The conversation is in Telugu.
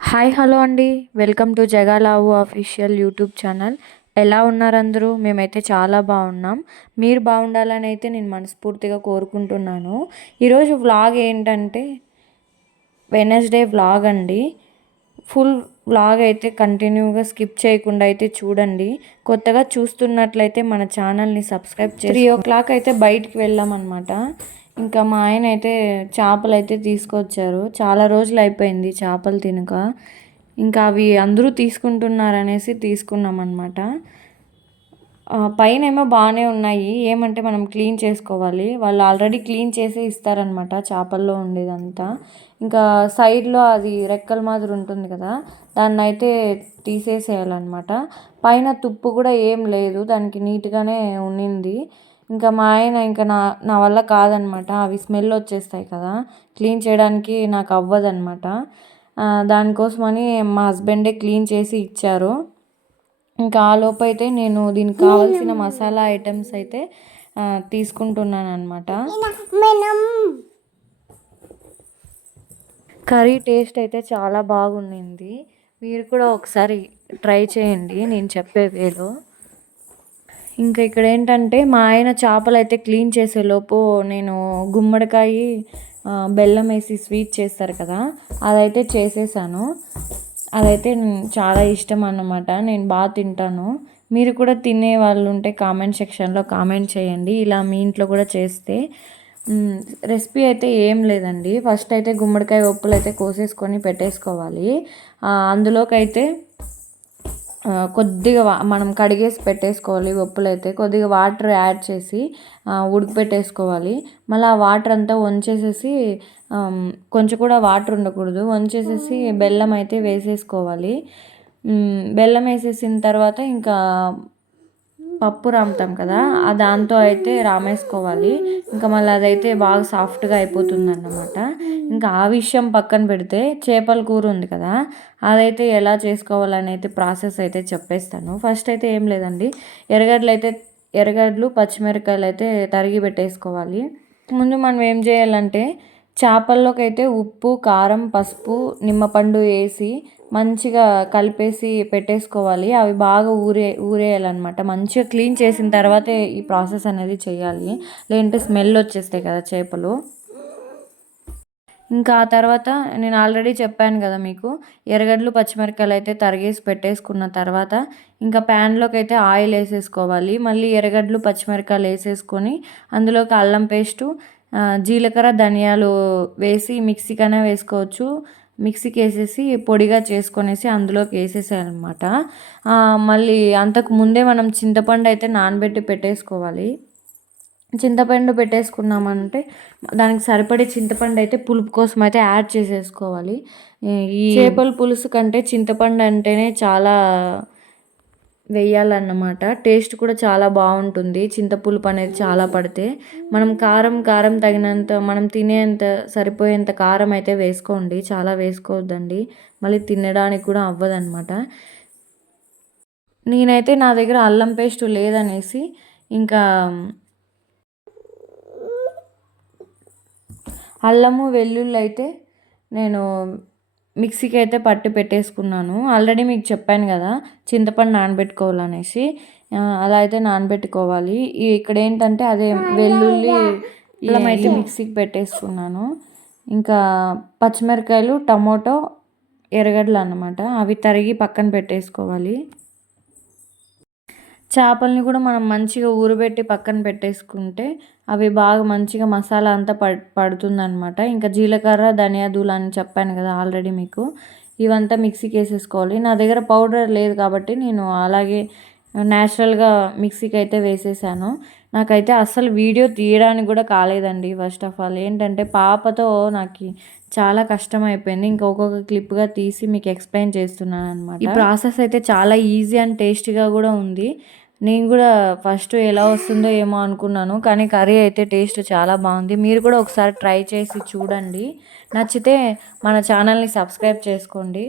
హాయ్ హలో అండి. Welcome to జగాలావు official YouTube channel. ఎలా ఉన్నారు అందరూ? మేమైతే చాలా బాగున్నాం. మీరు బాగుండాలని అయితే నేను మనస్ఫూర్తిగా కోరుకుంటున్నాను. ఈరోజు వ్లాగ్ ఏంటంటే వెనస్డే వ్లాగ్ అండి. ఫుల్ వ్లాగ్ అయితే కంటిన్యూగా స్కిప్ చేయకుండా అయితే చూడండి. కొత్తగా చూస్తున్నట్లయితే మన ఛానల్ని సబ్స్క్రైబ్ చేసి త్రీ ఓ క్లాక్ అయితే బయటికి వెళ్ళామన్నమాట. ఇంకా మా ఆయన అయితే చేపలు అయితే తీసుకొచ్చారు. చాలా రోజులు అయిపోయింది చేపలు తినక. ఇంకా అవి అందరూ తీసుకుంటున్నారనేసి తీసుకున్నాం అనమాట పైన ఏమో బాగానే ఉన్నాయి. ఏమంటే మనం క్లీన్ చేసుకోవాలి. వాళ్ళు ఆల్రెడీ క్లీన్ చేసి ఇస్తారనమాట చేపల్లో ఉండేదంతా. ఇంకా సైడ్లో అది రెక్కల మాదిరి ఉంటుంది కదా దాన్ని అయితే తీసేసేయాలన్నమాట. పైన తుప్పు కూడా ఏం లేదు. దానికి నీట్గానే ఉన్నింది. ఇంకా మా ఆయన ఇంకా నా నా వల్ల కాదనమాట. అవి స్మెల్ వచ్చేస్తాయి కదా. క్లీన్ చేయడానికి నాకు అవ్వదనమాట. దానికోసమని మా హస్బెండే క్లీన్ చేసి ఇచ్చారు. ఇంకా ఆ లోపు అయితే నేను దీనికి కావాల్సిన మసాలా ఐటమ్స్ అయితే తీసుకుంటున్నాను అనమాట కర్రీ టేస్ట్ అయితే చాలా బాగుండింది. మీరు కూడా ఒకసారి ట్రై చేయండి. నేను చెప్పే వేలో. ఇంకా ఇక్కడ ఏంటంటే మా ఆయన చేపలు అయితే క్లీన్ చేసేలోపు నేను గుమ్మడికాయ బెల్లం వేసి స్వీట్ చేస్తారు కదా అదైతే చేసేసాను. అదైతే చాలా ఇష్టం అన్నమాట. నేను బాగా తింటాను. మీరు కూడా తినే వాళ్ళు ఉంటే కామెంట్ సెక్షన్లో కామెంట్ చేయండి. ఇలా మీ ఇంట్లో కూడా చేస్తే రెసిపీ అయితే ఏం లేదండి. ఫస్ట్ అయితే గుమ్మడికాయ ఉప్పులు అయితే కోసేసుకొని పెట్టేసుకోవాలి. అందులోకి అయితే కొద్దిగా మనం కడిగేసి పెట్టేసుకోవాలి పప్పులు అయితే కొద్దిగా వాటర్ యాడ్ చేసి ఉడకపెట్టేసుకోవాలి. మళ్ళీ ఆ వాటర్ అంతా వంచేసేసి కొంచెం కూడా వాటర్ ఉండకూడదు. వంచేసేసి బెల్లం అయితే వేసేసుకోవాలి. బెల్లం వేసేసిన తర్వాత ఇంకా పప్పు రాముతాం కదా ఆ దాంతో అయితే రామేసుకోవాలి. ఇంకా మళ్ళీ అదైతే బాగా సాఫ్ట్గా అయిపోతుంది అన్నమాట ఇంకా ఆ విషయం పక్కన పెడితే చేపల కూర ఉంది కదా అదైతే ఎలా చేసుకోవాలని అయితే ప్రాసెస్ అయితే చెప్పేస్తాను. ఫస్ట్ అయితే ఏం లేదండి ఎర్రగడ్డలు అయితే ఎర్రగడ్డలు పచ్చిమిరకాయలు అయితే తరిగి పెట్టేసుకోవాలి. ముందు మనం ఏం చేయాలంటే చేపల్లోకి అయితే ఉప్పు కారం పసుపు నిమ్మపండు వేసి మంచిగా కలిపేసి పెట్టేసుకోవాలి. అవి బాగా ఊరే ఊరేయాలన్నమాట. మంచిగా క్లీన్ చేసిన తర్వాతే ఈ ప్రాసెస్ అనేది చేయాలి. లేదంటే స్మెల్ వచ్చేస్తాయి కదా చేపలు. ఇంకా ఆ తర్వాత నేను ఆల్రెడీ చెప్పాను కదా మీకు ఎర్రగడ్డలు పచ్చిమిరపకాయలు అయితే తరిగేసి పెట్టేసుకున్న తర్వాత ఇంకా ప్యాన్లోకి అయితే ఆయిల్ వేసేసుకోవాలి. మళ్ళీ ఎర్రగడ్డలు పచ్చిమిరపకాయలు వేసేసుకొని అందులోకి అల్లం పేస్టు జీలకర్ర ధనియాలు వేసి మిక్సీకైనా వేసుకోవచ్చు. మిక్సీకి వేసేసి పొడిగా చేసుకొనేసి అందులోకి వేసేసేయాలన్నమాట. మళ్ళీ అంతకు ముందే మనం చింతపండు అయితే నానబెట్టి పెట్టేసుకోవాలి. చింతపండు పెట్టేసుకున్నామంటే దానికి సరిపడే చింతపండు అయితే పులుపు కోసం అయితే యాడ్ చేసేసుకోవాలి. ఈ చేపల పులుసు కంటే చింతపండు అంటేనే చాలా వేయాలన్నమాట టేస్ట్ కూడా చాలా బాగుంటుంది. చింతపులుపు అనేది చాలా పడితే మనం కారం కారం తగినంత మనం తినేంత సరిపోయేంత కారం అయితే వేసుకోండి. చాలా వేసుకోవద్దండి. మళ్ళీ తినడానికి కూడా అవ్వదన్నమాట. నేనైతే నా దగ్గర అల్లం పేస్ట్ లేదనేసి ఇంకా అల్లము వెల్లుల్లి అయితే నేను మిక్సీకి అయితే పట్టి పెట్టేసుకున్నాను. ఆల్రెడీ మీకు చెప్పాను కదా చింతపండు నానబెట్టుకోవాలనేసి. అలా అయితే నానబెట్టుకోవాలి. ఇక్కడ ఏంటంటే అదే వెల్లుల్లి అల్లం అయితే మిక్సీకి పెట్టేసుకున్నాను. ఇంకా పచ్చిమిరకాయలు టమోటో ఎర్రగడ్డలు అన్నమాట. అవి తరిగి పక్కన పెట్టేసుకోవాలి. చేపల్ని కూడా మనం మంచిగా ఊరబెట్టి పక్కన పెట్టేసుకుంటే అవి బాగా మంచిగా మసాలా అంతా పడ్ పడుతుందనమాట ఇంకా జీలకర్ర ధనియాదూలు అని చెప్పాను కదా ఆల్రెడీ మీకు. ఇవంతా మిక్సీకి వేసేసుకోవాలి. నా దగ్గర పౌడర్ లేదు కాబట్టి నేను అలాగే న్యాచురల్గా మిక్సీకి అయితే వేసేసాను. నాకైతే అస్సలు వీడియో తీయడానికి కూడా కాలేదండి ఫస్ట్ ఆఫ్ ఆల్. ఏంటంటే పాపతో నాకు చాలా కష్టం అయిపోయింది ఇంకా ఒక్కొక్క క్లిప్గా తీసి మీకు ఎక్స్ప్లెయిన్ చేస్తున్నాను అనమాట ఈ ప్రాసెస్ అయితే చాలా ఈజీ అండ్ టేస్టీగా కూడా ఉంది. నేను కూడా ఫస్ట్ ఎలా వస్తుందో ఏమో అనుకున్నాను కానీ కర్రీ అయితే టేస్ట్ చాలా బాగుంది. మీరు కూడా ఒకసారి ట్రై చేసి చూడండి. నచ్చితే మన ఛానల్ని సబ్స్క్రైబ్ చేసుకోండి.